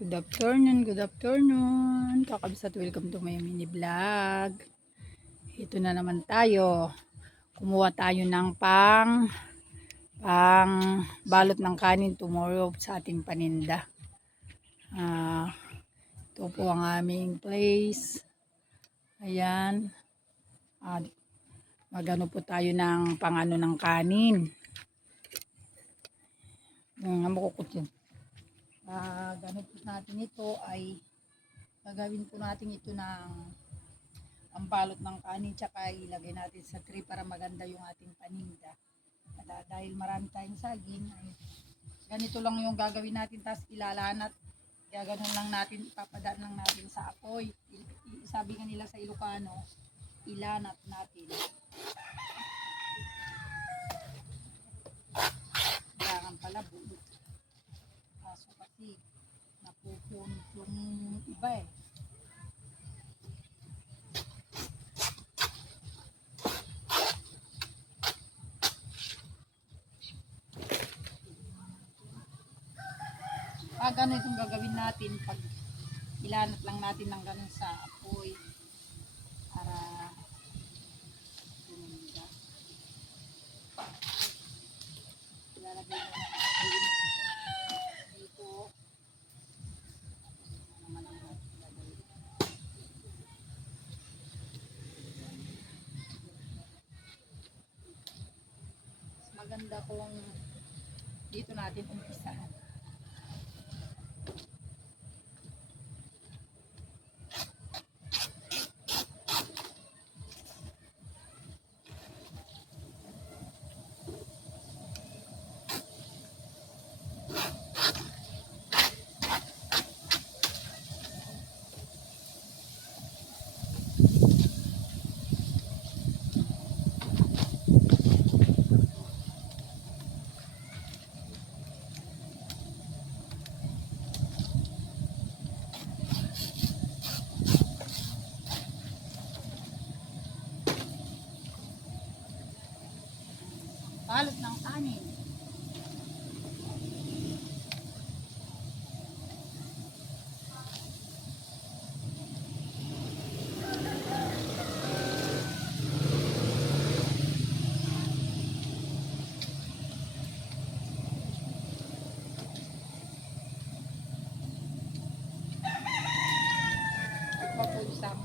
Good afternoon, good afternoon. Kakabsat, welcome to my mini vlog. Ito na naman tayo. Kumuha tayo ng pang balot ng kanin tomorrow sa ating paninda. Ito po ang aming place. Ayan. Magano po tayo ng pangano ng kanin. Makukot yun. Ganito po natin ito ay gagawin po natin ito ng ang balot ng kanin, tsaka ilagay natin sa tray para maganda yung ating paninda. At dahil marami tayong saging, ay ganito lang yung gagawin natin, tapos ilalanat. Kaya ganun lang natin, ipapadaan lang natin sa apoy. Sabi nga nila sa Ilocano, ilanat natin. Kailangan pala bulot. Kaso kasi napupunot yung iba eh. Ganun itong gagawin natin pag ilanat lang natin ng ganun sa apoy para tumunda. Ilalagay mo na natin dito. Naman ang gagawin. Mas maganda kung dito natin umpisahan. Balot ng kanin. Papulisang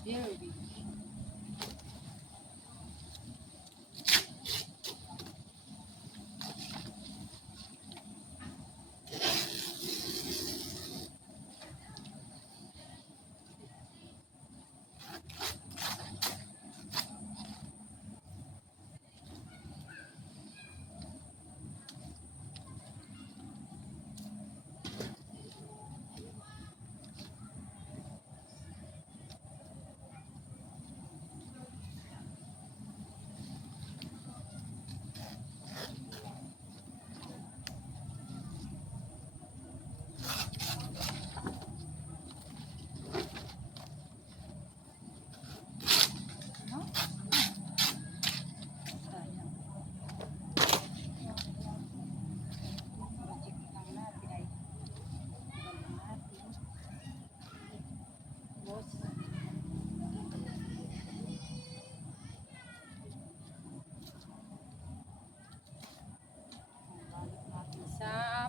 dairy.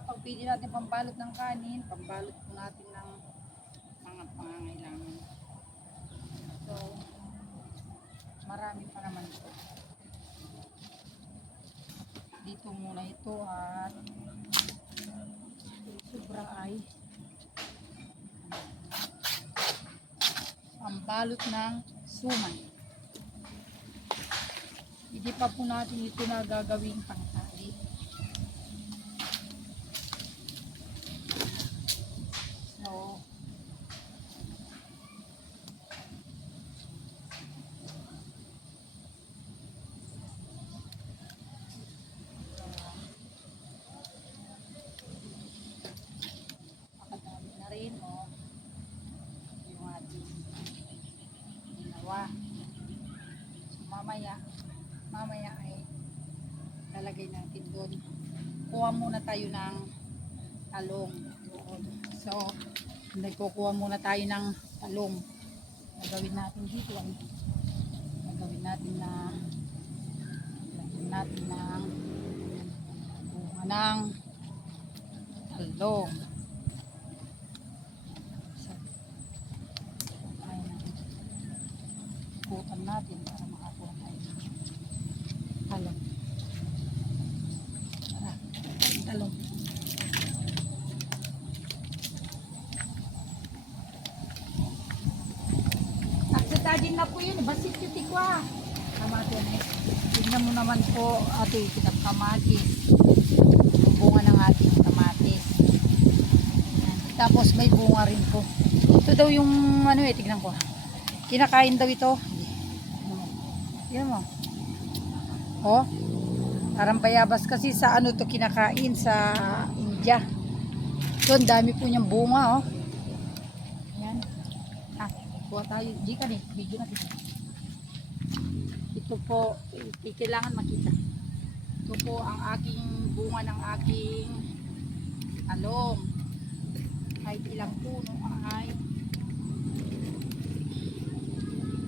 Pagpili natin pambalot ng kanin, pambalot po natin ng mga pangangailangan. So, marami pa naman ito. muna ito at sobra ay ang balot ng suman. Hindi pa po natin ito na gagawing pangkali. So, pakadami na rin yung ating ginawa. So, mamaya ay lalagay natin doon. Kuha muna tayo ng talong doon. So, nagkukuha muna tayo ng talong. Gagawin natin dito ay gagawin natin ng bunga ng talong. So, ayun, ikutan natin para makakuha tayo ng talong. Talong. Aksatadin na po yun. Basit yung tikwa. Kamatis. Tignan mo naman po ate kitap kamatis. Yung bunga ng ating kamatis. Ayan. Tapos may bunga rin po. Ito daw yung ano tignan ko. Kinakain daw ito. Yan mo. Oh. Parang bayabas kasi sa ano to kinakain sa India. So, ang dami po niyang bunga, Ayan. Kuha tayo. Di ka video natin. Ito po, kailangan makita. Ito po ang aking bunga ng aking talong. Kahit ilang puno ay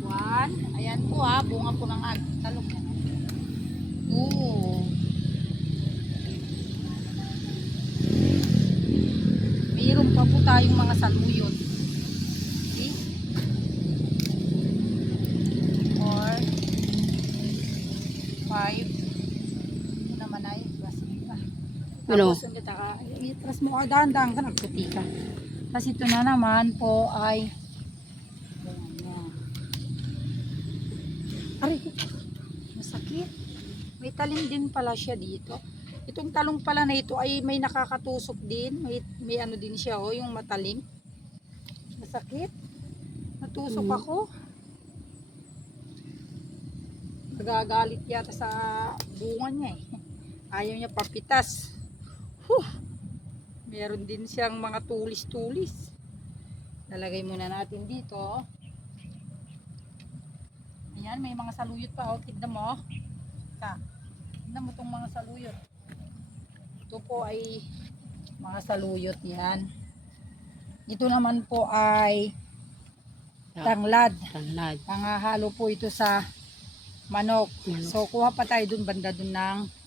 1. Ayan po bunga po ng aking talong. 2. Mayroon pa po tayong mga saluyot. 5. Ito naman ay basita. Tapos itras mo dahan-dahan ka nagputi ka. Tapos ito na naman po ay aray, masakit. May talim din pala siya dito. Itong talong pala na ito ay may nakakatusok din. May ano din siya yung matalim. Masakit. Natusok ako. Nagagalit yata sa bunga niya Ayaw niya papitas. Meron din siyang mga tulis-tulis. Lalagay muna natin dito. Ayan, may mga saluyot pa Tignan mo. Tignan mo itong mga saluyot. Ito po ay mga saluyot yan. Ito naman po ay tanglad. Pangahalo po ito sa manok. So, kuha pa tayo dun, banda dun ng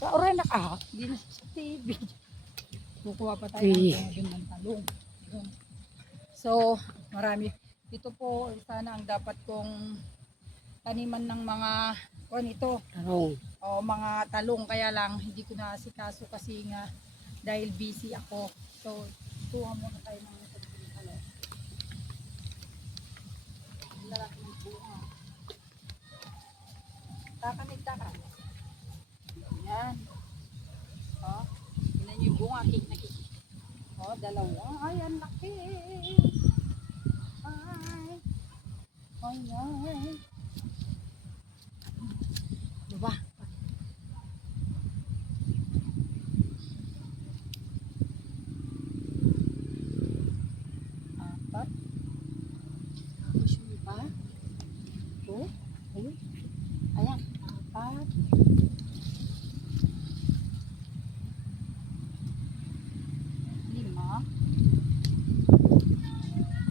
oray na hindi na sa TV. Kukuha pa tayo dun ng talong. So, marami. Ito po, sana ang dapat kong taniman ng mga talong. Mga talong. Kaya lang, hindi ko na asikaso kasi nga dahil busy ako. So, kuha muna tayo ng talong. Lalaki ng bunga. Takamig. Ayan. Tignan nyo yung bunga. Dalawa. Ay, ang laki. Ay. Diba? 4. Tapos yung iba. Ayan. 4. 5.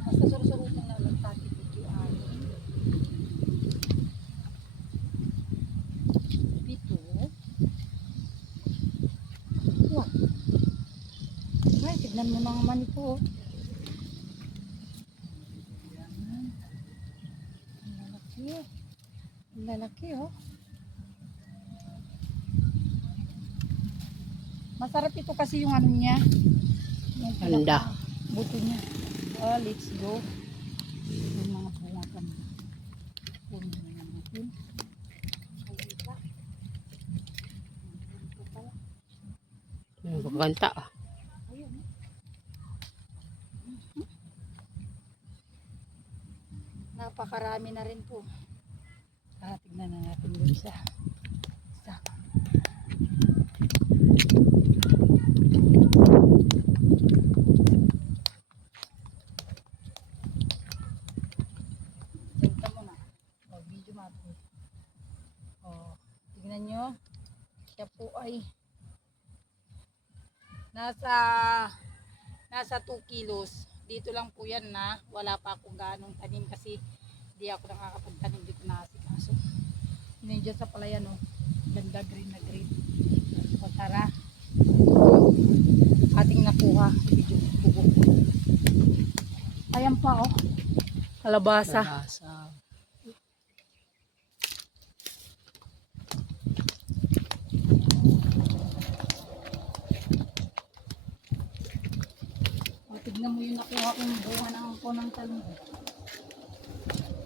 Basta surusurutin na lang natin ito. 7. Ay, tignan mo naman ito. Ang lalaki Masarap ito kasi yung ano niya. Yung Ganda. buto niya. Let's go. Yung mga bunga kami. Puno na natin. Gaganta ah. Napakarami na rin po. Tignan na natin dun sa Benta mo na. Video natin. Tignan nyo. Siya po ay nasa 2 kilos. Dito lang po yan na wala pa akong ganong tanim kasi di ako nakakapagtanim dito na asikaso. Yun dyan sa palayan, no? Ganda, green na green. O tara, ating nakuha. Ayan pa, oh. Kalabasa. Kalabasa. O, tignan mo yung nakuha kong bunga ng punang talong.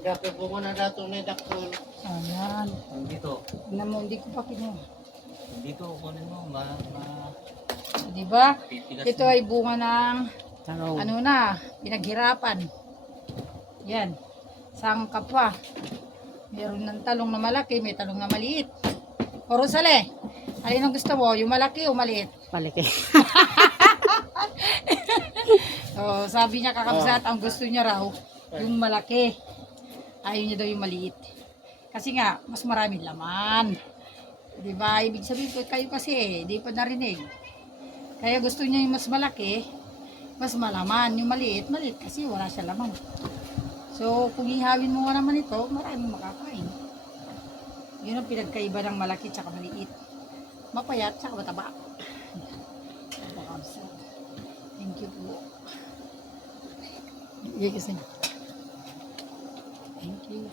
Dapat po na dato na dakol. Ayan. Dito. Tignan mo, hindi ko pa kinuha. Dito kunin mo Diba? titigas. Ito ay bunga ng Talong. ano na, pinaghirapan. Yan. Sangka pa. Meron ng talong na malaki, may talong na maliit. O Rosale, alin ang gusto mo? Yung malaki o maliit? Paliki. So, sabi niya kakabsat, ang gusto niya raw, yung malaki. Ayaw niya daw yung maliit. Kasi nga, mas maraming laman. Diba? Ibig sabihin ko, kayo kasi, di pa narinig. Kaya gusto niya yung mas malaki, mas malaman. Yung maliit, maliit kasi wala siya laman. So, kung ihawin mo nga naman ito, maraming makakain. Yun ang pinagkaiba ng malaki tsaka maliit. Mapayat tsaka mataba. Thank you po. Thank you.